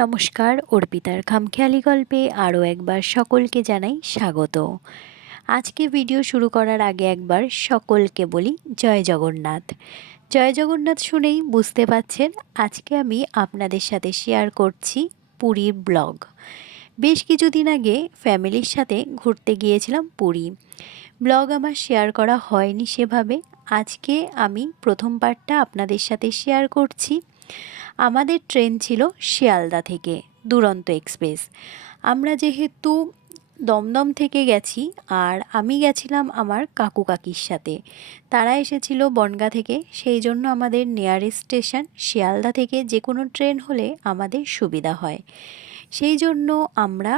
নমস্কার, অর্পিতার খামখেয়ালি গল্পে আরও একবার সকলকে জানাই স্বাগত। আজকে ভিডিও শুরু করার আগে একবার সকলকে বলি জয় জগন্নাথ। জয় জগন্নাথ শুনেই বুঝতে পাচ্ছেন আজকে আমি আপনাদের সাথে শেয়ার করছি পুরীর ব্লগ বেশ কিছুদিন আগে ফ্যামিলির সাথে ঘুরতে গিয়েছিলাম পুরী। ব্লগ আমার শেয়ার করা হয়নি সেভাবে। আজকে আমি প্রথম পার্টটা আপনাদের সাথে শেয়ার করছি। আমাদের ট্রেন ছিল শিয়ালদা থেকে, দুরন্ত এক্সপ্রেস। আমরা যেহেতু দমদম থেকে গেছি আর আমি গেছিলাম আমার কাকু কাকির সাথে। তারা এসেছিল বনগা থেকে, সেই জন্য আমাদের নিয়ারেস্ট স্টেশন শিয়ালদা থেকে যে কোনো ট্রেন হলে আমাদের সুবিধা হয়। সেই জন্য আমরা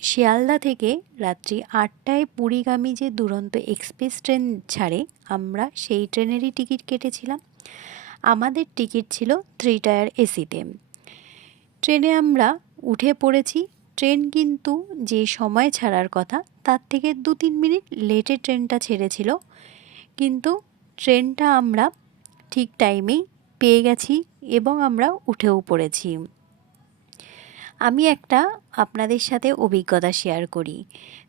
শিয়ালদা থেকে রাত্রি আটটায় পুরীগামী যে দুরন্ত এক্সপ্রেস ট্রেন ছাড়ে, আমরা সেই ট্রেনেরই টিকিট কেটেছিলাম। আমাদের টিকিট ছিল থ্রি টায়ার এসিতে ট্রেনে আমরা উঠে পড়েছি। ট্রেন কিন্তু যে সময় ছাড়ার কথা, তার থেকে দু তিন মিনিট লেটে ট্রেনটা ছেড়েছিল। কিন্তু ট্রেনটা আমরা ঠিক টাইমেই পেয়ে গেছি এবং আমরা উঠেও পড়েছি। আমি একটা আপনাদের সাথে অভিজ্ঞতা শেয়ার করি।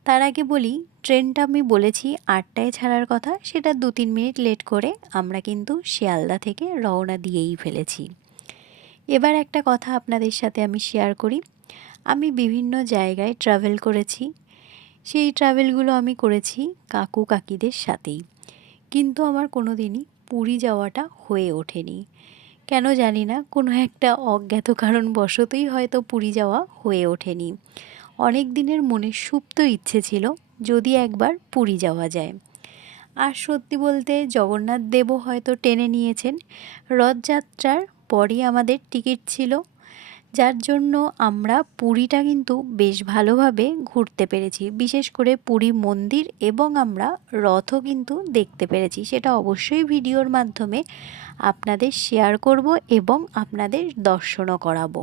তার আগে বলি, ট্রেনটা আমি বলেছি আটটায় ছাড়ার কথা, সেটা দু তিন মিনিট লেট করে আমরা কিন্তু শিয়ালদা থেকে রওনা দিয়েই ফেলেছি। এবার একটা কথা আপনাদের সাথে আমি শেয়ার করি। আমি বিভিন্ন জায়গায় ট্রাভেল করেছি। সেই ট্রাভেলগুলো আমি করেছি কাকু কাকিদের সাথেই। কিন্তু আমার কোনো দিনই পুরী যাওয়াটা হয়ে ওঠেনি। কেন জানি না, কোনো একটা অজ্ঞাত কারণ বশতই হয়তো পুরী যাওয়া হয়ে ওঠেনি। অনেক দিনের মনে সুপ্ত ইচ্ছে ছিল যদি একবার পুরী যাওয়া যায়। আর সত্যি বলতে জগন্নাথ দেবও হয়তো টেনে নিয়েছেন। রথযাত্রার পরই আমাদের টিকিট ছিল যার জন্য আমরা পুরীটা কিন্তু বেশ ভালোভাবে ঘুরতে পেরেছি। বিশেষ করে পুরী মন্দির এবং আমরা রথও কিন্তু দেখতে পেরেছি। সেটা অবশ্যই ভিডিওর মাধ্যমে আপনাদের শেয়ার করব এবং আপনাদের দর্শনও করাবো।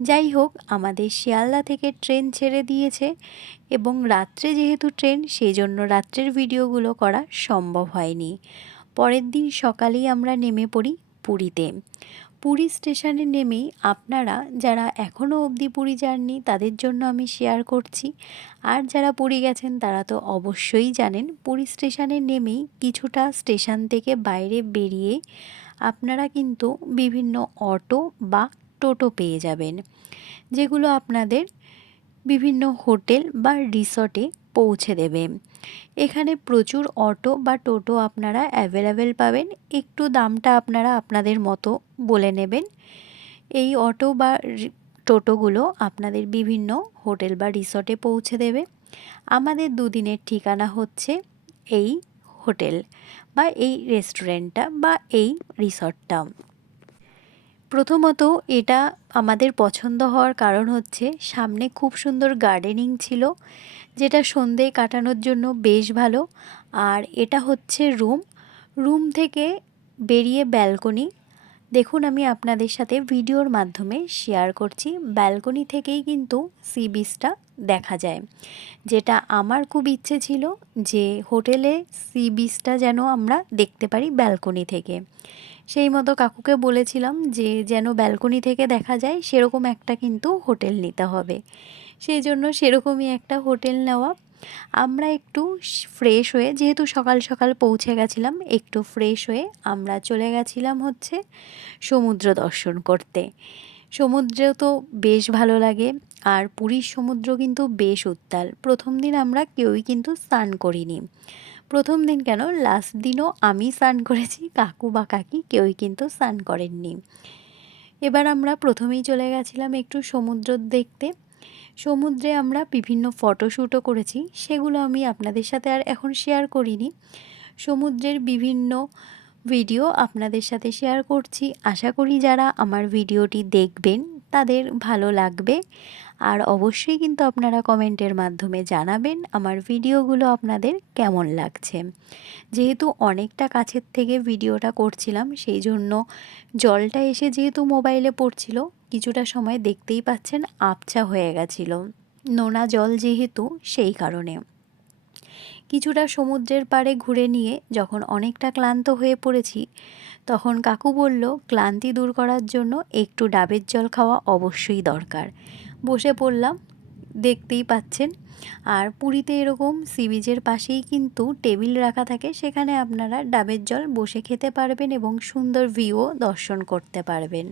যাই হোক, আমাদের শিয়ালদা থেকে ট্রেন ছেড়ে দিয়েছে এবং রাত্রে যেহেতু ট্রেন সেই জন্য রাত্রের ভিডিওগুলো করা সম্ভব হয়নি। পরের দিন সকালেই আমরা নেমে পড়ি পুরীতে। পুরী স্টেশনে নেমেই আপনারা যারা এখনও অবধি পুরী যাননি, তাদের জন্য আমি শেয়ার করছি। আর যারা পুরী গেছেন, তারা তো অবশ্যই জানেন, পুরী স্টেশনে নেমেই কিছুটা স্টেশন থেকে বাইরে বেরিয়ে আপনারা কিন্তু বিভিন্ন অটো বা টোটো পেয়ে যাবেন। যেগুলো আপনাদের বিভিন্ন হোটেল বা রিসর্টে পৌঁছে দেবে। এখানে প্রচুর অটো বা টোটো আপনারা অ্যাভেলেবেল পাবেন। একটু দামটা আপনারা আপনাদের মতো বলে নেবেন। এই অটো বা টোটোগুলো আপনাদের বিভিন্ন হোটেল বা রিসর্টে পৌঁছে দেবে। আমাদের দুদিনের ঠিকানা হচ্ছে এই হোটেল বা এই রেস্টুরেন্টটা বা এই রিসর্টটা প্রথমত এটা আমাদের পছন্দ হওয়ার কারণ হচ্ছে সামনে খুব সুন্দর গার্ডেনিং ছিল। যেটা সন্ধে কাটানোর জন্য বেশ ভালো। আর এটা হচ্ছে রুম। রুম থেকে বেরিয়ে ব্যালকনি। দেখুন, আমি আপনাদের সাথে ভিডিওর মাধ্যমে শেয়ার করছি। ব্যালকনি থেকেই কিন্তু সি বিচটা দেখা যায়। যেটা আমার খুব ইচ্ছে ছিল যে হোটেলে সি বিচটা যেন আমরা দেখতে পারি ব্যালকনি থেকে। সেই মতো কাকুকে বলেছিলাম যে, যেন ব্যালকনি থেকে দেখা যায়, সেরকম একটা কিন্তু হোটেল নিতে হবে। সেই জন্য সেরকমই একটা হোটেল নেওয়া। আমরা একটু ফ্রেশ হয়ে, যেহেতু সকাল সকাল পৌঁছে গেছিলাম, একটু ফ্রেশ হয়ে আমরা চলে গেছিলাম হচ্ছে সমুদ্র দর্শন করতে। সমুদ্রে তো বেশ ভালো লাগে, আর পুরীর সমুদ্র কিন্তু বেশ উত্তাল। প্রথম দিন আমরা কেউই কিন্তু স্নান করিনি। প্রথম দিন কেন লাস্ট দিনও আমি স্নান করেছি, কাকু বা কাকি কেউই কিন্তু স্নান করেননি। এবার আমরা প্রথমেই চলে গেছিলাম একটু সমুদ্র দেখতে। সমুদ্রে আমরা বিভিন্ন ফটোশ্যুটও করেছি, সেগুলো আমি আপনাদের সাথে আর এখন শেয়ার করিনি। সমুদ্রের বিভিন্ন ভিডিও আপনাদের সাথে শেয়ার করছি। আশা করি যারা আমার ভিডিওটি দেখবেন, তাদের ভালো লাগবে। আর অবশ্যই কিন্তু আপনারা কমেন্টের মাধ্যমে জানাবেন আমার ভিডিওগুলো আপনাদের কেমন লাগছে। যেহেতু অনেকটা কাছের থেকে ভিডিওটা করছিলাম, সেই জন্য জলটা এসে যেহেতু মোবাইলে পড়ছিল, কিছুটা সময় দেখতেই পাচ্ছেন আবছা হয়ে গেছিল। নোনা জল যেহেতু সেই কারণে। কিছুটা সমুদ্রের পাড়ে ঘুরে নিয়ে যখন অনেকটা ক্লান্ত হয়ে পড়েছি, তখন কাকু বলল, ক্লান্তি দূর করার জন্য একটু ডাবের জল খাওয়া অবশ্যই দরকার। বসে পড়লাম, দেখতেই পাচ্ছেন। আর পুরীতে এরকম সি বিচের পাশেই কিন্তু টেবিল রাখা থাকে, সেখানে আপনারা ডাবের জল বসে খেতে পারবেন এবং সুন্দর ভিউও দর্শন করতে পারবেন।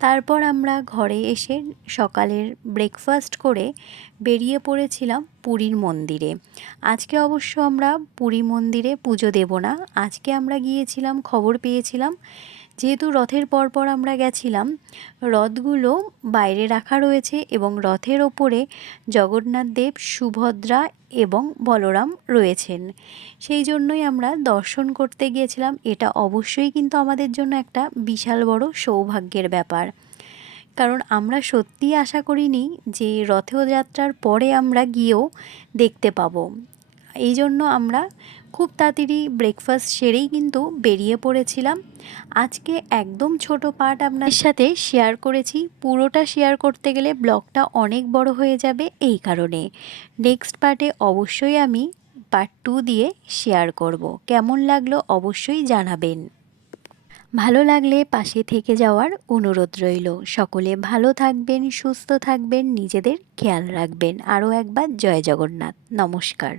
তারপর আমরা ঘরে এসে সকালের ব্রেকফাস্ট করে বেরিয়ে পড়েছিলাম পুরীর মন্দিরে। আজকে অবশ্য আমরা পুরী মন্দিরে পুজো দেব না, আজকে আমরা গিয়েছিলাম, খবর পেয়েছিলাম যেহেতু রথের পরপর আমরা গেছিলাম, রথগুলো বাইরে রাখা রয়েছে এবং রথের ওপরে জগন্নাথ দেব, সুভদ্রা এবং বলরাম রয়েছেন। সেই জন্যই আমরা দর্শন করতে গিয়েছিলাম। এটা অবশ্যই কিন্তু আমাদের জন্য একটা বিশাল বড় সৌভাগ্যের ব্যাপার। কারণ আমরা সত্যিই আশা করিনি যে রথযাত্রার পরে আমরা গিয়েও দেখতে পাবো। এই জন্য আমরা খুব তাড়াতাড়ি ব্রেকফাস্ট সেরেই কিন্তু বেরিয়ে পড়েছিলাম। আজকে একদম ছোট পার্ট আপনার সাথে শেয়ার করেছি। পুরোটা শেয়ার করতে গেলে ব্লগটা অনেক বড় হয়ে যাবে এই কারণে। নেক্সট পার্টে অবশ্যই আমি পার্ট টু দিয়ে শেয়ার করব। কেমন লাগল অবশ্যই জানাবেন। ভালো লাগলে পাশে থেকে যাওয়ার অনুরোধ রইল। সকলে ভালো থাকবেন, সুস্থ থাকবেন, নিজেদের খেয়াল রাখবেন। আরও একবার জয় জগন্নাথ। নমস্কার।